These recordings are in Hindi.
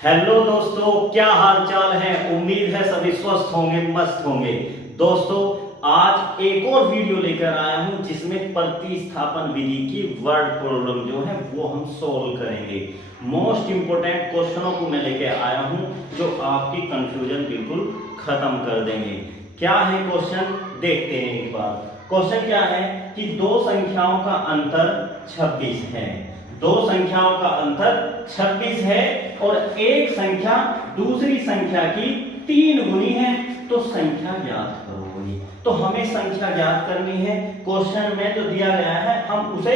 हेलो दोस्तों, क्या हाल चाल है। उम्मीद है सभी स्वस्थ होंगे, मस्त होंगे। दोस्तों, आज एक और वीडियो लेकर आया हूं जिसमें प्रतिस्थापन विधि की वर्ड प्रॉब्लम जो है वो हम सोल्व करेंगे। मोस्ट इंपोर्टेंट क्वेश्चनों को मैं लेकर आया हूं जो आपकी कंफ्यूजन बिल्कुल खत्म कर देंगे। क्या है क्वेश्चन, देखते हैं एक बार। क्वेश्चन क्या है कि दो संख्याओं का अंतर 26 है। दो संख्याओं का अंतर 26 है और एक संख्या दूसरी संख्या की 3 गुनी है, तो संख्या ज्ञात करो। तो हमें संख्या ज्ञात करनी है। क्वेश्चन में जो दिया गया है हम उसे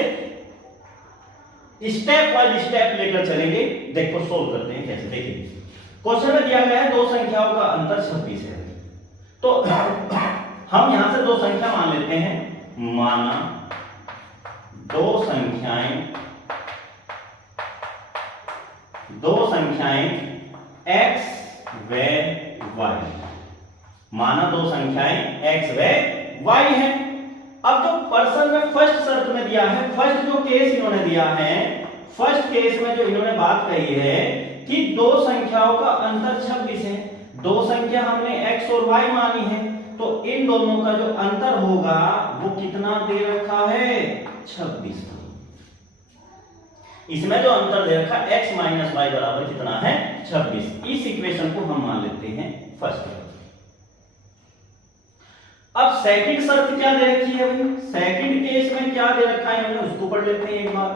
स्टेप बाय स्टेप लेकर चलेंगे। देखो सोल्व करते हैं कैसे। देखिए, क्वेश्चन में दिया गया है दो संख्याओं का अंतर 26 है। तो हम यहां से दो संख्या मान लेते हैं। माना दो संख्याएं x व y। माना दो संख्याएं x व y है। अब जो पर्सन में फर्स्ट शर्त में दिया है, फर्स्ट जो केस इन्होंने दिया है, फर्स्ट केस में जो इन्होंने बात कही है कि दो संख्याओं का अंतर 26 है। दो संख्या हमने x और y मानी है, तो इन दोनों का जो अंतर होगा वो कितना दे रखा है, 26। इसमें जो अंतर दे रखा x माइनस वाई बराबर कितना है, 26। इस इक्वेशन को हम मान लेते हैं फर्स्ट। अब सेकंड शर्त क्या दे रखी है भाई, सेकंड केस में क्या दे रखा है हमने उसको पढ़ लेते हैं एक बार।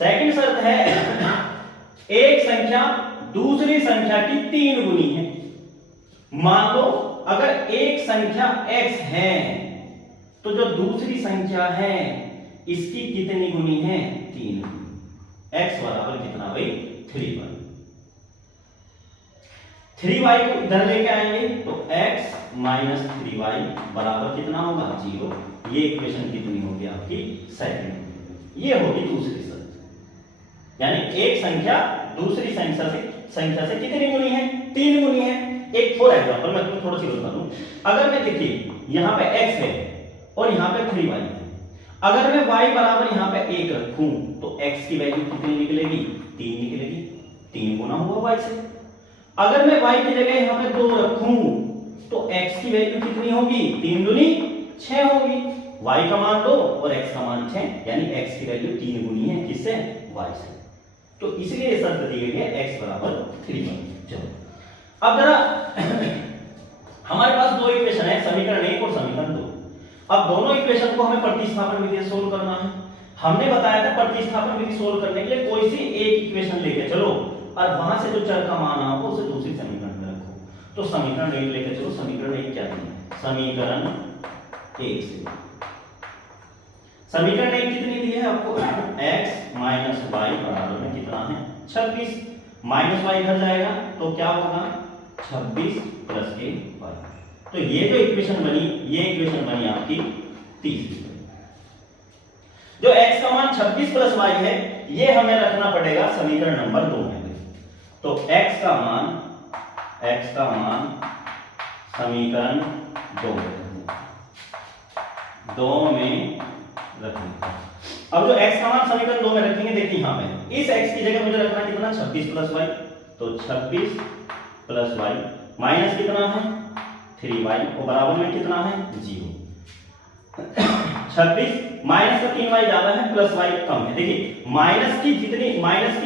सेकंड शर्त है एक संख्या दूसरी संख्या की 3 गुनी है। मान लो अगर एक संख्या x है तो जो दूसरी संख्या है इसकी कितनी गुनी है, 3। x बराबर कितना भाई, 3y। 3y को इधर लेके आएंगे तो x माइनस 3y बराबर कितना होगा, 0। ये इक्वेशन कितनी होगी आपकी, सेकंड। ये होगी दूसरी शर्त, यानी एक संख्या दूसरी संख्या से कितनी गुनी है, 3 गुनी है। एक फॉर एग्जांपल मैं तुम्हें थोड़ा सी बता दूं। अगर मैं देखिए यहां पे x है और यहां पे 3y है। अगर मैं y बराबर यहां पे 1 रखूं तो x की वैल्यू कितनी निकलेगी, 3 निकलेगी। 3 गुना हुआ y से। अगर मैं y की जगह यहां पे 2 रखूं तो x की वैल्यू कितनी होगी, 3 दूनी 6 होगी। y का मान 2 और x का मान 6, यानी x की वैल्यू 3 गुनी है किससे, y से। तो इसलिए शर्त दी गई है x बराबर 3y। चलो अब जरा हमारे पास दो इक्वेशन है, समीकरण 1 और समीकरण 2। अब दोनों इक्वेशन को हमें प्रतिस्थापन विधि से सोल्व करना है। हमने बताया था प्रतिस्थापन विधि सोल्व करने के लिए कोई सी एक इक्वेशन लेके चलो और वहां से जो चर का मान आओ उसे दूसरी समीकरण में रखो। तो समीकरण 1 लेके चलो। समीकरण 1 क्या है, समीकरण 1 से समीकरण 1 कितनी दी है आपको, x माइनस वाई बराबर में कितना है, 26। माइनस वाई इधर जाएगा तो क्या होगा, 26 प्लस a y। तो ये जो इक्वेशन बनी, ये इक्वेशन बनी आपकी तीसरी। जो x का मान 26 प्लस y है ये हमें रखना पड़ेगा समीकरण नंबर 2 में। तो x का मान समीकरण 2 में रखेंगे। अब जो x का मान समीकरण 2 में रखेंगे, देखिए यहां पे इस x की जगह मुझे रखना कितना, 26 प्लस y। तो 26 प्लस y माइनस कितना है, 3y और बराबर में कितना है, 0। 26 माइनस का 3y ज्यादा है, प्लस y कम है। देखिए माइनस की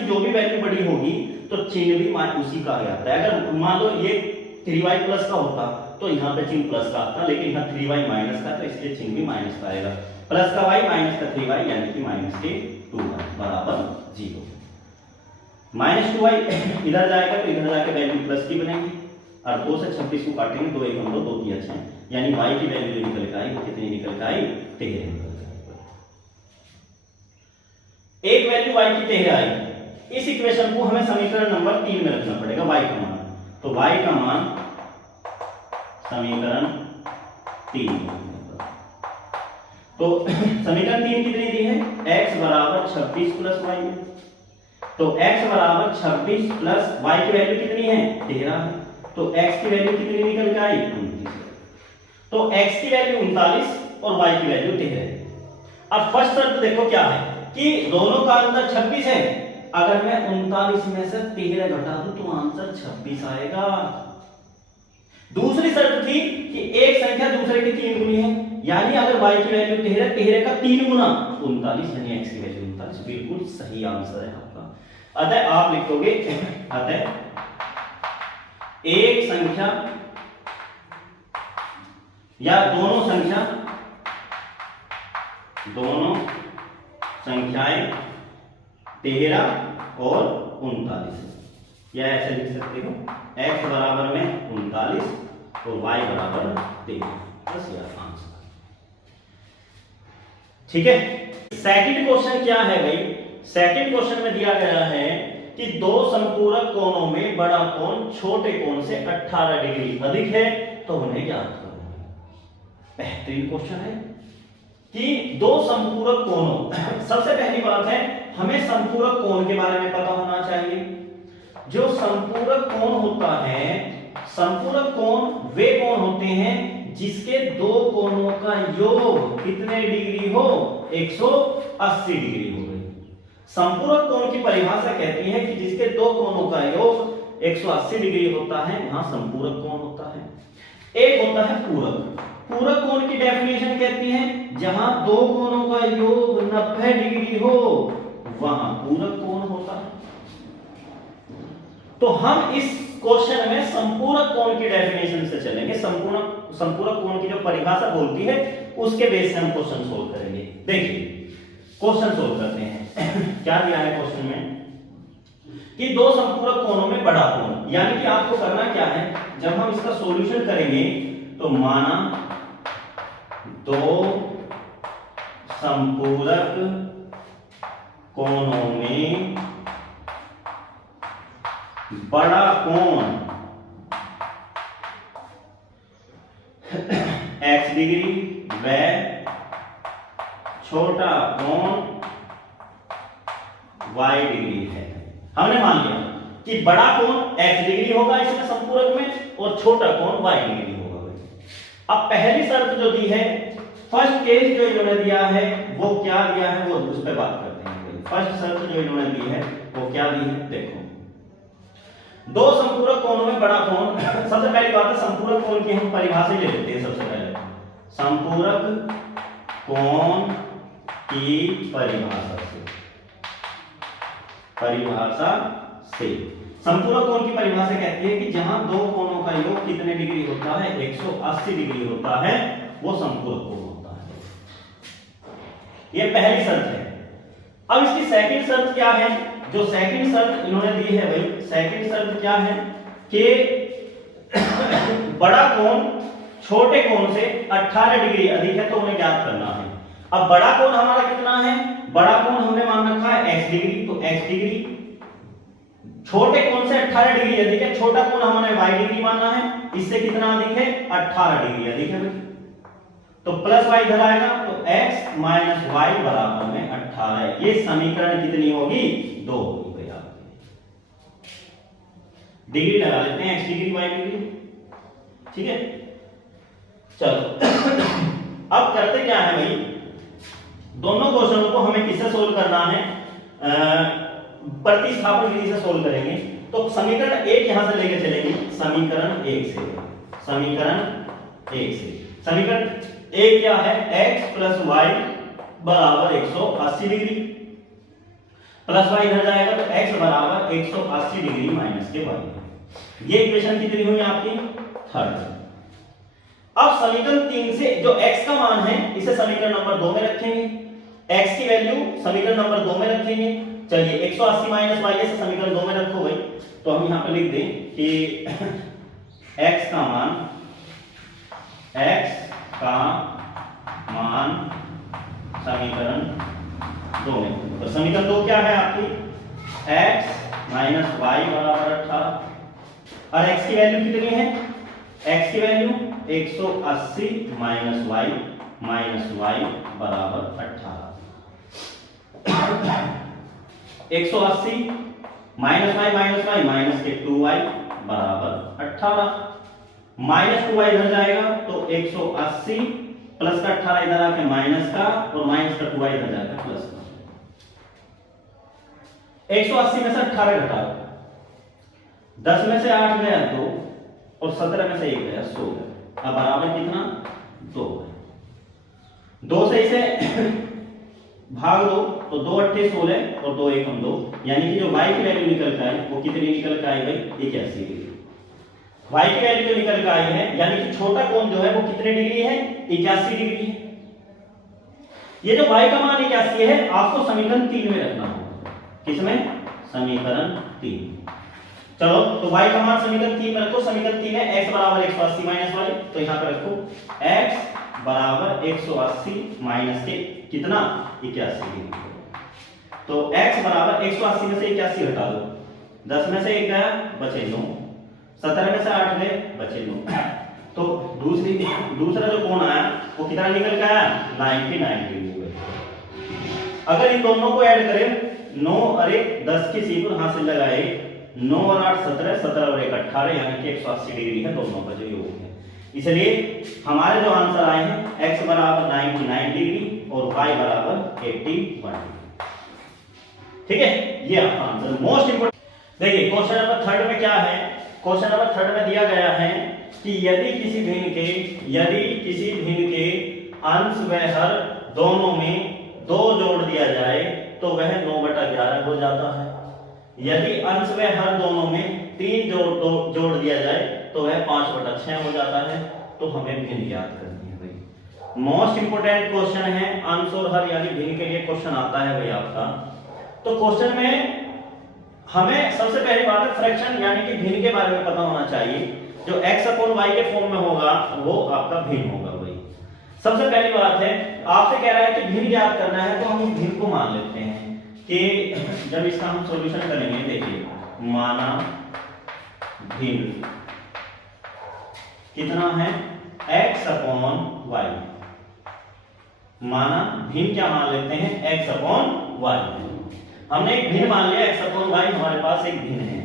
जो भी वैल्यू बड़ी होगी तो चिन्ह भी उसी का ही आता है। अगर मान लो ये 3y प्लस का होता तो यहाँ पे चिन्ह प्लस का आता, लेकिन यहाँ 3y माइनस का, तो इसलिए चिन्ह भी माइनस का आएगा। प्लस का y माइनस का 3y यानी कि माइनस के 2y बराबर 0। माइनस 2y इधर जाएगा तो इधर जाके वैल्यू प्लस की बनेगी और 2 से 26 को काटेंगे, 2 1 2 2 3 6, यानी y की वैल्यू जो निकल के आई वो कितनी निकल के आई, 13 निकल के आई। एक वैल्यू y की 13 आई। इस इक्वेशन को हमें समीकरण नंबर 3 में रखना पड़ेगा, y का मान। तो y का मान समीकरण 3। तो समीकरण 3 कितनी दी है, x बराबर 26 प्लस y है। तो x बराबर 26 प्लस y की वैल्यू कितनी है, 13 है। तो x की वैल्यू कितनी निकल के आई, 29। तो x की वैल्यू 39 और y की वैल्यू 13 है। अब फर्स्ट शर्त देखो क्या है कि दोनों का अंतर 26 है। अगर मैं 39 में से 13 घटा दूं तो आंसर 26 आएगा। दूसरी शर्त थी कि एक संख्या दूसरे की 3 गुनी है, यानी अगर y की वैल्यू 13, 13 का 3 गुना 39, यानी x की वैल्यू 39। बिल्कुल सही आंसर है आपका। अतः आप लिखोगे, अतः एक संख्या या दोनों संख्याएं 13 और 39, या ऐसे लिख सकते हो x बराबर में 39 और y बराबर 13, बस यह आंसर। ठीक है। सेकंड क्वेश्चन क्या है भाई? सेकंड क्वेश्चन में दिया गया है कि दो संपूरक कोणों में बड़ा कोण छोटे कोण से 18 डिग्री अधिक है, तो उन्हें ज्ञात करो। बेहतरीन क्वेश्चन है कि दो संपूरक कोणों, सबसे पहली बात है हमें संपूरक कोण के बारे में पता होना चाहिए। जो संपूरक कोण होता है, संपूरक कोण वे कोण होते हैं जिसके दो कोणों का योग कितने डिग्री हो? 180 डिग्री हो गई। संपूरक कोण की परिभाषा कहती है कि जिसके दो कोणों का योग 180 डिग्री होता है, वहां संपूरक कोण होता है। एक होता है पूरक। पूरक कोण की डेफिनेशन कहती है जहां दो कोणों का योग 90 डिग्री हो, वहां पूरक कोण होता है। तो हम इस क्वेश्चन में संपूरक कोण की डेफिनेशन से चलेंगे। संपूरक कोण की जो परिभाषा बोलती है उसके बेस से हम क्वेश्चन सोल्व करेंगे। देखिए क्वेश्चन सोल्व करते हैं। क्या दिया है क्वेश्चन में कि दो संपूरक कोणों में बड़ा कोण, यानी कि आपको करना क्या है, जब हम इसका सॉल्यूशन करेंगे तो माना दो संपूरक कोणों में बड़ा कोण x डिग्री व छोटा कोण y डिग्री है। हमने मान लिया कि बड़ा कोण x डिग्री होगा इसमें संपूरक में, और छोटा कोण y डिग्री होगा। अब पहली शर्त जो दी है, फर्स्ट केस जो इन्होंने दिया है वो क्या दिया है, वो उस पर बात करते हैं। फर्स्ट शर्त जो इन्होंने दी है वो क्या दी है, देखो दो संपूरक कोणों में बड़ा कोण। सबसे पहली बात है संपूरक कोण की हम परिभाषा ले लेते हैं। सबसे पहले संपूरक कोण की परिभाषा से संपूरक कोण की परिभाषा कहती है कि जहां दो कोणों का योग कितने डिग्री होता है? 180 डिग्री होता है, वो संपूरक कोण होता है। ये पहली शर्त है। अब इसकी सेकंड शर्त क्या है? जो सेकंड शर्त इन्होंने दी है भाई, सेकंड शर्त क्या है कि बड़ा कोण छोटे कोण से 18 डिग्री अधिक है, तो उन्हें ज्ञात करना है। अब बड़ा कोण हमारा कितना है? बड़ा कोण हमने मान रखा है x डिग्री, तो x डिग्री। छोटे कोण से 18 डिग्री अधिक है, छोटा कोण हमारे y डिग्री मानना है, इससे कितना अधिक है? 18 डिग्री अधिक है भाई। तो प्लस y इधर आएगा, तो x माइनस y बराबर में 18। ये समीकरण कितनी होगी? 2 होगी आपकी। डिग्री लगा लेते हैं, x डिग्री y डिग्री। ठीक है, चलो अब करते क्या है भाई, दोनों क्वेश्चनों को हमें किससे सोल्व करना है? प्रतिस्थापन विधि से सोल्व करेंगे। तो समीकरण 1 यहां से लेके चलेंगे, समीकरण 1 से। समीकरण 1 क्या है? x प्लस वाई बराबर 180 डिग्री, प्लस वाई इधर जाएगा तो x बराबर 180 डिग्री माइनस के y। ये इक्वेशन कितनी हुई आपकी? थर्ड। अब समीकरण 3 से जो x का मान है इसे समीकरण नंबर 2 में रखेंगे, x की वैल्यू समीकरण नंबर 2 में रखेंगे। चलिए 180 माइनस वाई से समीकरण 2 में रखो भाई, तो हम यहां पे लिख दें कि x का मान समीकरण 2 में, तो समीकरण 2 क्या है आपकी? x माइनस वाई बराबर 18, और x की वैल्यू कितनी है? x की वैल्यू 180 माइनस वाई बराबर 18। 180 माइनस वाई माइनस के 2y बराबर 18। माइनस 2y इधर जाएगा तो 180 प्लस का 18 इधर आके माइनस का, और माइनस का 2y इधर जाएगा प्लस का। 180 में से 18 घटा दो, 10 में से 8 गया 2 और 17 में से 1 गया 16। अब बराबर कितना 2 है। 2 से इसे भाग दो तो 2 8 16 और 2 1 2, यानी कि जो y की वैल्यू निकल कर आई वो कितनी निकल कर आई भाई 81 डिग्री। y की वैल्यू जो निकल कर आई है यानी कि छोटा कोण जो है वो कितने डिग्री है 81 डिग्री है। ये जो y का मान 81 है आपको समीकरण 3 में रखना होगा। किसमें? समीकरण 3। चलो तो y का मान समीकरण 3 में रखो। समीकरण 3 है x बराबर 180 माइनस वाई, तो यहां पे रखो x बराबर 180 माइनस के कितना 81 डिग्री। तो x बराबर 180 में से 81 हटा दो, 10 में से 1 गया बचे 9, 17 में से 8 गए बचे 9। तो दूसरा जो कोण आया वो कितना निकल गया 99 डिग्री। अगर इन दोनों को ऐड करें 9 और 1 10 की सीधे हाथ से लगाए 9 और 8 17, 17 और 1 18, यानी कि 180 डिग्री है दोनों का जो योग है। इसलिए हमारे जो आंसर आए हैं x बराबर 99 डिग्री और y बराबर 81। ठीक है, ये आपका आंसर मोस्ट इंपोर्टेंट। देखिए क्वेश्चन नंबर 3 में क्या है। क्वेश्चन नंबर 3 में दिया गया है कि यदि किसी भिन्न के अंश व हर दोनों में 2 जोड़ दिया जाए तो वह 9/11 हो जाता है। यदि अंश व हर दोनों में 3 जोड़ दिया जाए तो वह 5/6 हो जाता है। तो हमें भिन्न ज्ञात करनी है भाई। मोस्ट इंपोर्टेंट क्वेश्चन है, अंश और हर यानी भिन्न के लिए क्वेश्चन आता है भाई आपका। तो क्वेश्चन में हमें सबसे पहली बात है फ्रैक्शन यानी कि भिन्न के बारे में पता होना चाहिए। जो x अपॉन y के फॉर्म में होगा वो आपका भिन्न होगा भाई। सबसे पहली बात है आपसे कह रहा है कि भिन्न ज्ञात करना है, तो हम भिन्न को मान लेते हैं कि जब इसका हम सॉल्यूशन करेंगे, देखिए माना भिन्न कितना है x अपॉन y। माना भिन्न क्या मान लेते हैं x अपॉन y। हमने एक भिन्न मान लिया x अपॉन y, हमारे पास एक भिन्न है।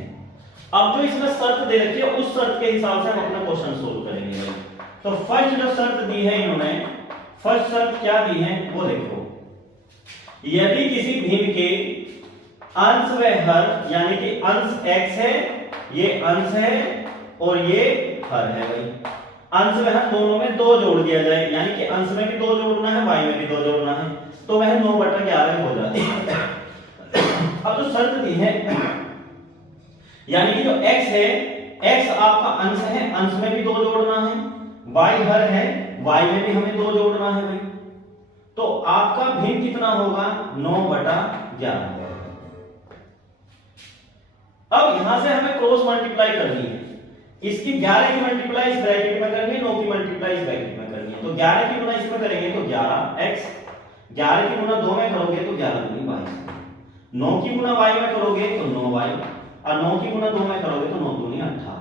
अब जो इसमें शर्त दे रखी है उस शर्त के हिसाब से हम अपना क्वेश्चन सोल्व करेंगे भाई। तो फर्स्ट जो शर्त दी है इन्होंने, फर्स्ट शर्त क्या दी है वो देखो, यदि किसी भिन्न के अंश व हर यानी कि अंश x है, ये अंश है और ये हर है भाई। अंश व हर दोनों में 2 जोड़ दिया जाए, यानी कि अंश में भी 2 जोड़ना है y में भी 2 जोड़ना है, तो वह 9/11 हो जाती है। अब जो शर्त दी है यानी कि जो x है, x आपका अंश है, अंश में भी 2 जोड़ना है, y हर है, y में भी हमें 2 जोड़ना है भाई। तो आपका भिन्न कितना होगा 9/11। अब यहां से हमें क्रॉस मल्टीप्लाई करनी है। इसकी 11 की मल्टीप्लाई इस ब्रैकेट में करनी है, 9 की मल्टीप्लाई इस ब्रैकेट में करनी है। तो 11 की गुणा इसमें करेंगे तो 11x, 11 की गुणा 2 में करोगे तो 11 दूनी 22, 9 की गुणा y में करोगे तो 9y, और 9 की गुणा 2 में करोगे तो 9 दूनी 18।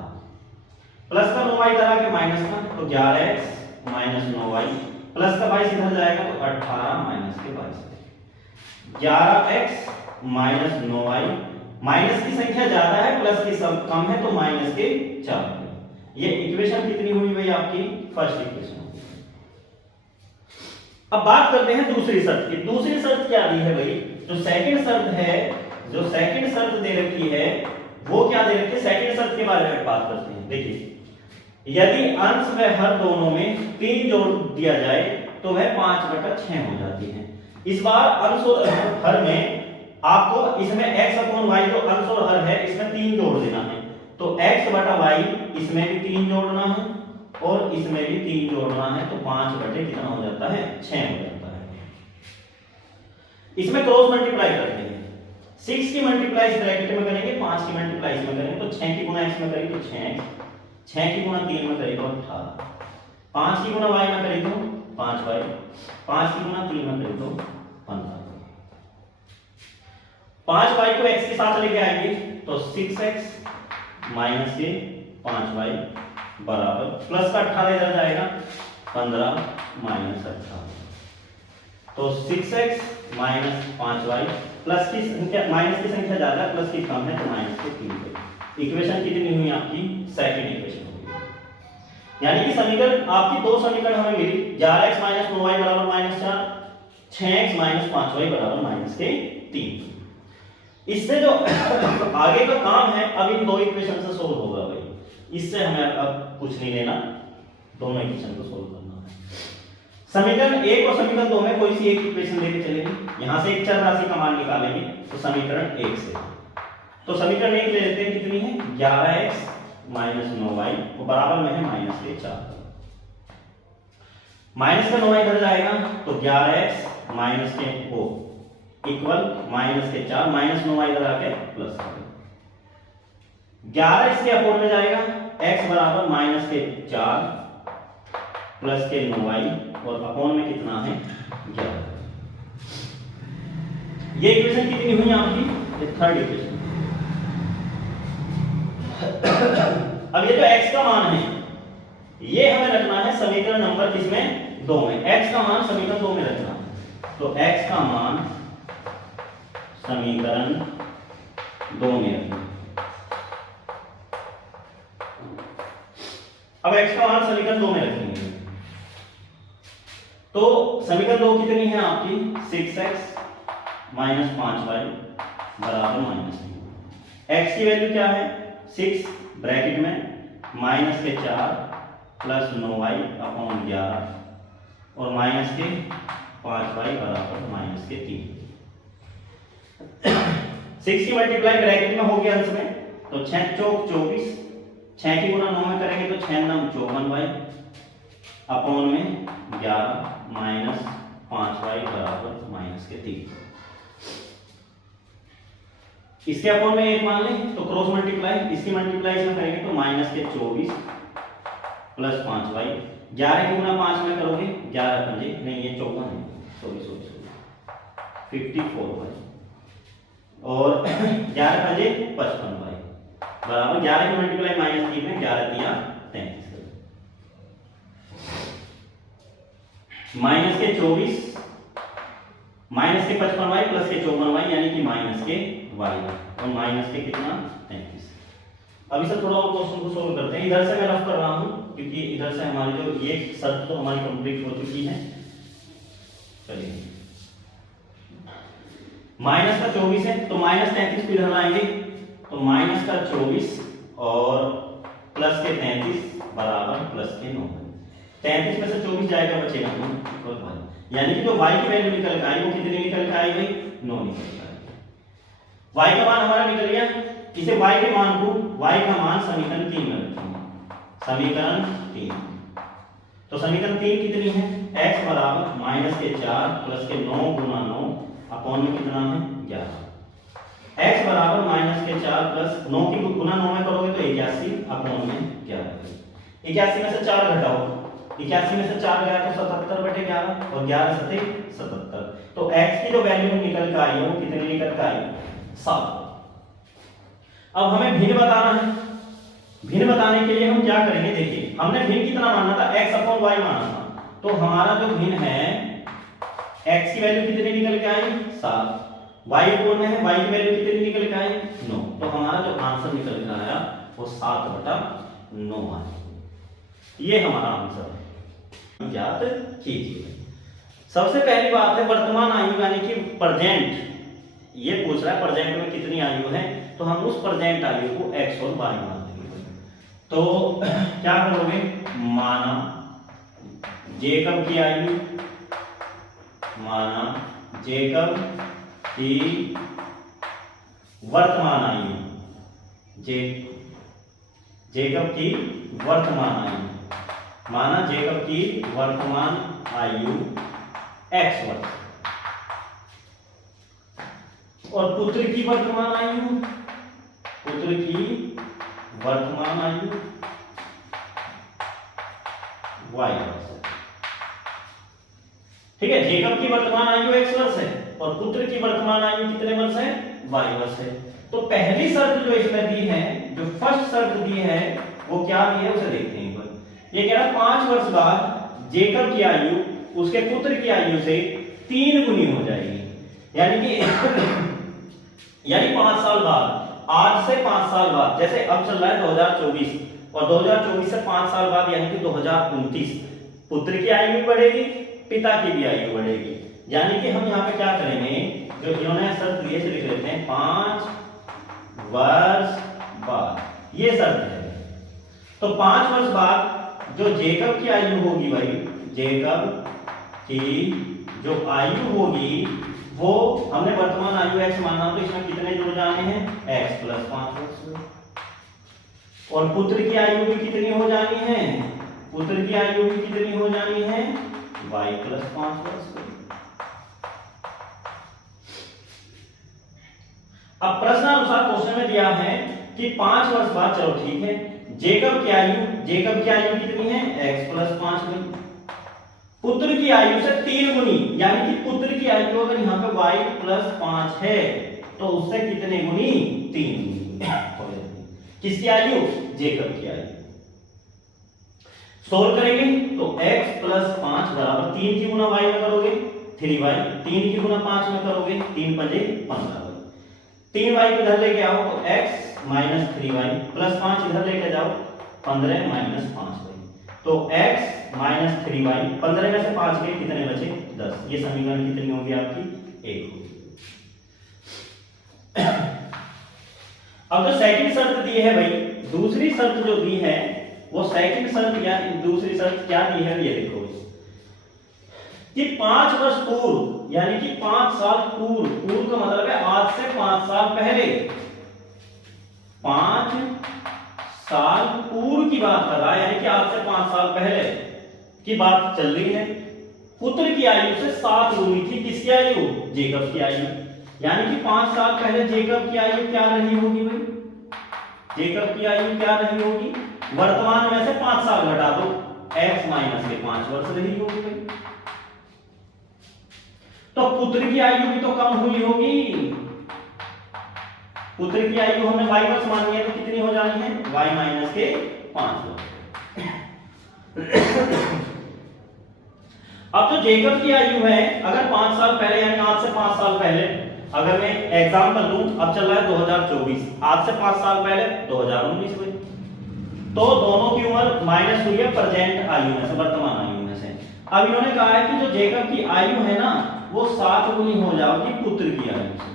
प्लस का 9y इधर आके माइनस का, तो 11x माइनस 9y, प्लस का 22 इधर जाएगा तो 18 माइनस के 22। 11x माइनस 9y, माइनस की संख्या ज्यादा है प्लस की सब कम है तो माइनस के 4। ये इक्वेशन कितनी हुई भाई आपकी फर्स्ट इक्वेशन। अब बात करते हैं दूसरी शर्त की। दूसरी शर्त क्या दी है भाई, जो सेकंड शर्त है, जो सेकंड शर्त दे रखी है वो क्या दे रखी है, सेकंड शर्त के बारे में बात करते हैं। देखिए यदि अंश व हर दोनों में 3 जोड़ दिया जाए तो वह 5/6 हो जाती है। इस बार अंश और हर में आपको इसमें x अपॉन y जो अंश और हर है इसमें 3 जोड़ देना है। तो x बटा y इसमें भी 3 जोड़ना है और इसमें भी 3 जोड़ना है, तो 5/6 कितना हो जाता है 6 हो जाता है। इसमें क्रॉस मल्टीप्लाई करते हैं, 6 की मल्टीप्लाई इस ब्रैकेट में करेंगे, 5 की मल्टीप्लाई इसमें करेंगे, तो 6 की गुणा x में करेंगे तो 6x, 6 की गुणा 3 में करेंगे तो 18, 5 की गुणा y में करेंगे तो 5y, 5 की गुणा 3 में करेंगे तो 15। 5y को x के साथ लेके आएंगे तो 6x माइनस के 5y बराबर प्लस का 18 इधर जाएगा 15 माइनस 18। तो 6x माइनस 5y, प्लस की संख्या माइनस की संख्या ज्यादा है प्लस की कम है तो माइनस के 3। इक्वेशन कितनी हुई आपकी सेकंड इक्वेशन हुई। यानी कि समीकरण आपकी 2 समीकरण हमें मिली, 11x माइनस 9y बराबर -4, 6x माइनस 5y बराबर -3। इससे जो आगे का काम है अब इन दो इक्वेशन से सोल्व होगा भाई, इससे हमें अब कुछ नहीं लेना, दोनों इक्वेशन को सोल्व करना है। समीकरण 1 और समीकरण 2 में कोई सी एक इक्वेशन लेके चलेंगे, यहां से एक चर राशि का मान निकालेंगे तो समीकरण 1 से, तो समीकरण 1 ले लेते हैं, कितनी है 11x माइनस 9y वो बराबर में है माइनस के 4, माइनस का 9y इधर जाएगा तो 11x माइनस के वो इक्वल माइनस के 4, माइनस 9y इधर आके प्लस 11x के अपोन में जाएगा, x बराबर माइनस के 4 प्लस के 9y और अपोन में कितना है 11। ये इक्वेशन कितनी हुई आपकी, ये थर्ड इक्वेशन। अब ये जो x का मान है ये हमें रखना है समीकरण नंबर किसमें 2 में, x का मान समीकरण 2 में रखना है, तो x का मान समीकरण 2 में रखना। अब x का मान समीकरण 2 में रखेंगे तो समीकरण 2 कितनी है आपकी 6x माइनस 5y बराबर माइनस 2। x की वैल्यू क्या है 6 ब्रैकेट में माइनस के 4 प्लस 9y अपॉन 11 और माइनस के 5y बराबर माइनस के 3। 6 की मल्टीप्लाई ब्रैकेट में हो गया अंश में, तो 6 चौक 24, 6 की गुना 9 में करेंगे तो 6 9 54y अपॉन में 11 माइनस 5y बराबर माइनस के 3। इसके अपोन में एक मान लें तो क्रॉस मल्टीप्लाई, इसकी मल्टीप्लाई इसमें करेंगे तो माइनस के 24 प्लस 5y, 11 की गुना 5 में करोगे 11 पंजे नहीं ये 54 है, सॉरी 54y और 11 पंजे 55y बराबर 11 की मल्टीप्लाई माइनस 3 में 11 दिया 33, माइनस के 24 माइनस के 55y प्लस के 54y यानी कि माइनस के y और माइनस के कितना 33। अभी सर थोड़ा और क्वेश्चन को सोल्व करते हैं, इधर से मैं रफ कर रहा हूं क्योंकि इधर से हमारी जो ये शर्त तो हमारी कंप्लीट हो चुकी है। चलिए माइनस का 24 है तो माइनस 33 को इधर लाएंगे तो माइनस का 24 और प्लस के 33 बराबर प्लस के 9। 33 में से 24 जाएगा बचेगा 9, यानी कि जो y की वैल्यू निकल के आई वो कितनी निकल के आई भाई 9 निकल के आई। y का मान हमारा निकल गया, इसे y के मान को y का मान समीकरण 3 में रखेंगे, समीकरण 3। तो समीकरण 3 कितनी है x बराबर माइनस के 4 प्लस के 9 गुना 9 अपॉन में कितना है 11। x बराबर माइनस के 4 प्लस 9 की गुना 9 में करोगे तो 81 अपॉन में 11। 81 में से 4 घटाओ, 81 में से 4 गया तो 77 बटे 11 और 11 सते 77। तो x की जो वैल्यू निकल के आई है वो कितनी निकल के आई 7। अब हमें भिन्न बताना है, भिन्न बताने के लिए हम क्या करेंगे, देखिए हमने भिन्न कितना माना था x अपॉन y माना था, तो हमारा जो भिन्न है x की वैल्यू कितनी निकल के आई 7, y अपॉन में है y की वैल्यू कितनी निकल के आई 9, तो हमारा जो आंसर निकल के आया वो 7/9 आया। ये हमारा आंसर है, ज्ञात कीजिए। सबसे पहली बात है वर्तमान आयु यानी कि प्रेजेंट, ये पूछ रहा है प्रेजेंट में कितनी आयु है, तो हम उस प्रेजेंट आयु को x और y मान देंगे। तो क्या करोगे, माना जेकब की आयु, माना जेकब की वर्तमान आयु, जेकब की वर्तमान आयु, माना जेकब की वर्तमान आयु x वर्ष और पुत्र की वर्तमान आयु, पुत्र की वर्तमान आयु y वर्ष। ठीक है, जेकब की वर्तमान आयु x वर्ष है और पुत्र की वर्तमान आयु कितने वर्ष है y वर्ष है। तो पहली शर्त जो इसमें दी है, जो फर्स्ट शर्त दी है वो क्या दी है उसे देखते हैं। ये कह रहा 5 वर्ष बाद जेकब की आयु उसके पुत्र की आयु से 3 गुनी हो जाएगी, यानी कि यानी 5 साल बाद, आज से 5 साल बाद, जैसे अब चल रहा है 2024 और 2024 से 5 साल बाद यानी कि 2029 पुत्र की आयु भी बढ़ेगी, पिता की भी आयु बढ़ेगी। यानी कि हम यहाँ पे क्या करेंगे, जो इन्होंने शर्त दिए से लिख लेते हैं 5 वर्ष बाद, ये शर्त है। तो 5 वर्ष बाद जो जेकब की आयु होगी भाई, जेकब की जो आयु होगी वो हमने वर्तमान आयु x माना, तो इसमें कितने जुड़ जाने हैं, x प्लस 5 वर्ष। और पुत्र की आयु भी कितनी हो जानी है, पुत्र की आयु भी कितनी हो जानी है, y प्लस 5 वर्ष। अब प्रश्नानुसार क्वेश्चन में दिया है कि 5 वर्ष बाद, चलो ठीक है, जेकब की आयु कितनी है, x प्लस 5 गुनी पुत्र की आयु से 3 गुनी, यानी कि पुत्र की आयु अगर यहाँ पे y प्लस 5 है तो उससे कितने गुनी, 3 गुनी। किसकी आयु, जेकब की आयु। सोल्व करेंगे तो x प्लस 5 बराबर 3 की गुना y में करोगे 3y, 3 की गुना 5 में करोगे 3 पंजे 15, 3y को इधर लेके आओ तो x माइनस 3y प्लस 5 इधर लेके जाओ 15 माइनस 5y, तो x माइनस 3y, 15 में से 5 गए कितने बचे, 10। ये समीकरण कितनी होगी आपकी, 1 होगी। अब जो सेकंड शर्त दी है भाई, दूसरी शर्त जो दी है वो सेकंड शर्त या दूसरी शर्त क्या दी है, ये देखो कि 5 वर्ष पूर्व, यानी कि 5 साल पूर्व का मतलब है आज से 5 साल पहले, 5 साल पूर्व की बात कर रहा है, यानी कि आज से 5 साल पहले की बात चल रही है। पुत्र की आयु से 7 गुनी थी, किसकी आयु, जेकब की आयु, यानी कि 5 साल पहले जेकब की आयु क्या रही होगी भाई, जेकब की आयु क्या रही होगी, वर्तमान में से 5 साल घटा दो, x माइनस के 5 वर्ष रही होगी भाई। तो पुत्र की आयु भी तो कम हुई होगी, पुत्र की आयु हमने y वर्ष मानी है तो कितनी हो जानी है, y माइनस के 5 वर्ष। अब जो जेकब की आयु है, अगर 5 साल पहले यानी आज से 5 साल पहले, अगर मैं एग्जांपल लूं, अब चल रहा है 2024, आज से 5 साल पहले 2019 हुई, तो दोनों की उम्र माइनस हुई है प्रेजेंट आयु में से, वर्तमान आयु में से। अब इन्होंने कहा है कि जो जेकब की आयु है ना वो 7 गुनी हो जाएगी पुत्र की आयु से,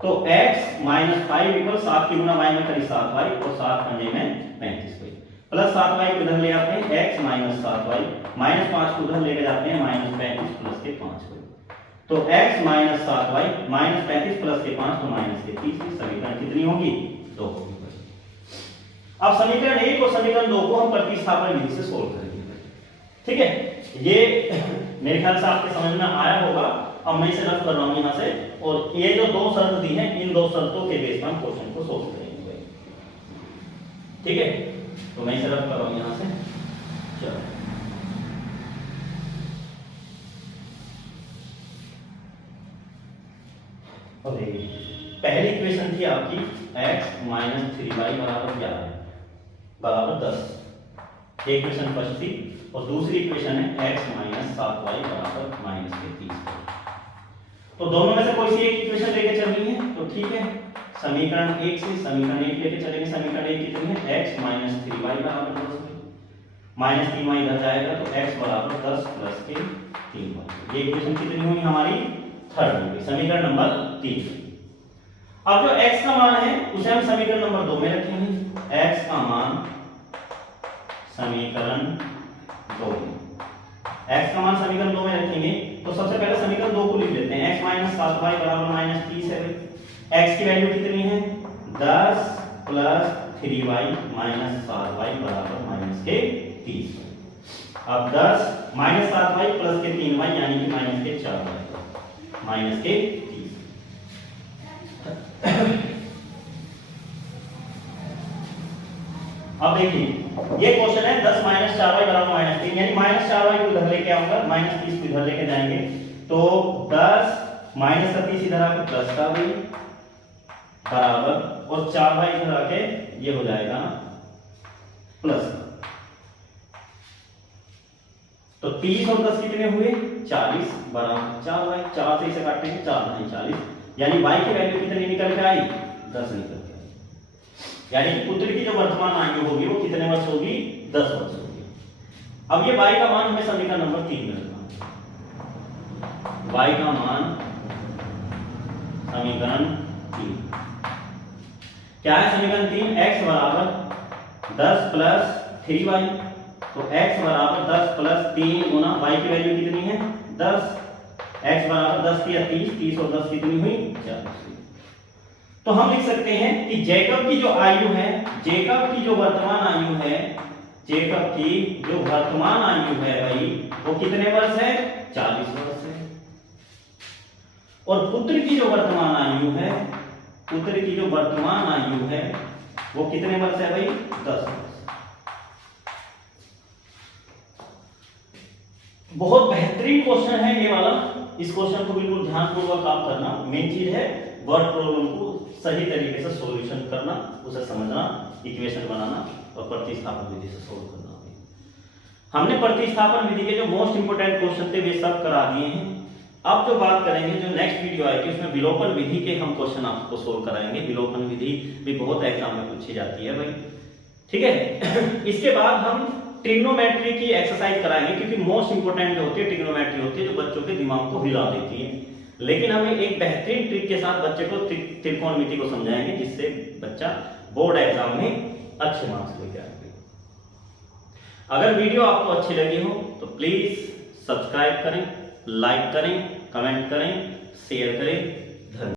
तो x माइनस 5 इक्वल 7 की गुना y में करी 7y और 7 पंजे में 35y, प्लस 7y को इधर ले आते हैं x माइनस 7y, माइनस 5 को उधर लेके जाते हैं माइनस 35 प्लस के 5y, तो x minus 7y minus 35 plus के 5 तो माइनस के 30, समीकरण कितनी होगी, 2 होगी। अब समीकरण 1 और समीकरण 2 को हम प्रतिस्थापन विधि से सोल्व करेंगे, ठीक है। ये मेरे ख्याल से आपके समझ में आया होगा। अब मैं इसे रफ कर रहा हूं यहां से, और ये जो 2 शर्त दी हैं, इन 2 शर्तों के बेस पर हम क्वेश्चन को सोल्व करेंगे, ठीक है। तो मैं इसे रफ कर रहा हूं यहां से, चलो पहली इक्वेशन थी आपकी x माइनस 3y बराबर 11 बराबर 10, ये इक्वेशन फर्स्ट थी, और दूसरी इक्वेशन है x माइनस 7y बराबर माइनस के 30। तो दोनों में से कोई सी एक इक्वेशन लेके चलनी है, तो ठीक है, समीकरण 1 से समीकरण 1 लेके चलेंगे। समीकरण 1 कितनी है, x माइनस 3y बराबर 10, माइनस 3y इधर जाएगा तो x बराबर 10 प्लस के 3y। ये इक्वेशन कितनी हुई हमारी, थर्ड होगी, समीकरण नंबर 3। अब जो x का मान है उसे हम समीकरण नंबर 2 में रखेंगे, x का मान समीकरण 2 में, x का मान समीकरण 2 में रखेंगे। तो सबसे पहले समीकरण 2 को लिख लेते हैं, x माइनस 7y बराबर माइनस 30 है। x की वैल्यू कितनी है, 10 प्लस 3y माइनस 7y बराबर माइनस के 30। अब 10 माइनस 7y प्लस के 3y यानी कि माइनस के 4y, माइनस के 30। अब देखिए ये क्वेश्चन है 10 माइनस 4y बराबर माइनस 3, यानी माइनस 4y को इधर लेके आऊंगा, माइनस 30 को इधर लेके जाएंगे, तो 10 माइनस 30 इधर आके प्लस का भी बराबर, और 4y इधर आके ये हो जाएगा प्लस का। तो 30 और 10 कितने हुए, 40 बराबर 4y, 4 से इसे काटते हैं 4 नहीं 40, यानी y की वैल्यू कितनी निकल के आई, 10 निकल के आई, यानी कि पुत्र की जो वर्तमान आयु होगी वो कितने वर्ष होगी, 10 वर्ष होगी। अब ये y का मान हमें समीकरण नंबर 3 में रखना है। y का मान समीकरण 3 क्या है? समीकरण 3 x बराबर 10 प्लस 3y, तो x बराबर 10 प्लस 3 गुना y की वैल्यू कितनी है 10, x बराबर 10 किया 30, 30 और 10 कितनी हुई 40। तो हम लिख सकते हैं कि जेकब की जो आयु है, जेकब की जो वर्तमान आयु है, जेकब की जो वर्तमान आयु है भाई वो कितने वर्ष है 40 वर्ष है। और पुत्र की जो वर्तमान आयु है, पुत्र की जो वर्तमान आयु है वो कितने वर्ष है भाई 10 वर्ष। बहुत बेहतरीन क्वेश्चन है ये वाला। इस क्वेश्चन को बिल्कुल ध्यानपूर्वक आप करना। मेन चीज है वर्ड प्रॉब्लम को सही तरीके से सॉल्यूशन करना, उसे समझना, इक्वेशन बनाना और प्रतिस्थापन विधि से सोल्व करना। हमने प्रतिस्थापन विधि के जो मोस्ट इंपोर्टेंट क्वेश्चन थे वे सब करा दिए हैं। अब जो बात करेंगे, जो नेक्स्ट वीडियो आएगी उसमें विलोपन विधि के हम क्वेश्चन आपको सोल्व कराएंगे। विलोपन विधि भी बहुत एग्जाम में पूछी जाती है भाई, ठीक है। इसके बाद हम ट्रिग्नोमेट्री की एक्सरसाइज कराएंगे, क्योंकि मोस्ट इंपोर्टेंट जो होती है ट्रिग्नोमेट्री होती है, जो बच्चों के दिमाग को हिला देती है। लेकिन हमें एक बेहतरीन ट्रिक के साथ बच्चे को त्रिकोणमिति को समझाएंगे, जिससे बच्चा बोर्ड एग्जाम में अच्छे मार्क्स लेके आएंगे। अगर वीडियो आपको अच्छी लगी हो तो प्लीज सब्सक्राइब करें, लाइक करें, कमेंट करें, शेयर करें।